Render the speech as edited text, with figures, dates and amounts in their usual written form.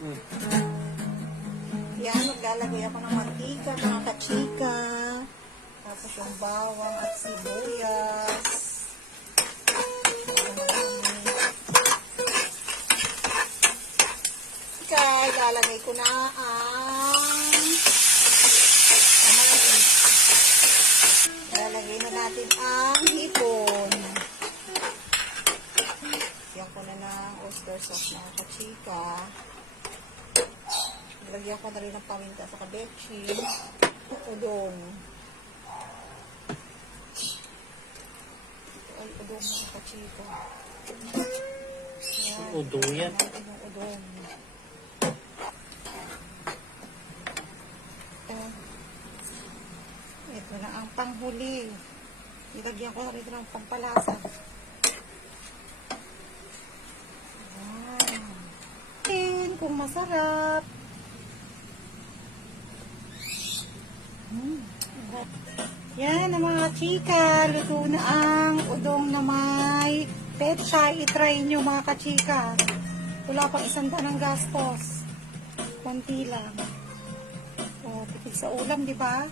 Yan, maglalagay ako ng mantika, mga kachika. Tapos yung bawang at sibuyas. Okay, lalagay ko na ang lalagay na natin ang hipon. Lagyan ko na ng oyster sauce mga kachika. Lagyan ko na rin ng paminta sa kabechi. Udong. Ito ay udong mga kachika. Yan. Udong yan. Yung udong. Ito na ang panghuli. Ilagyan ko na rin ng pampalasa. Yan. Kung masarap. Yan ang mga chika. Luto na ang udong na may pechay. I-try nyo mga kachika. Wala pang 100 ng gastos. Konti lang. O, tipid sa ulam, di ba?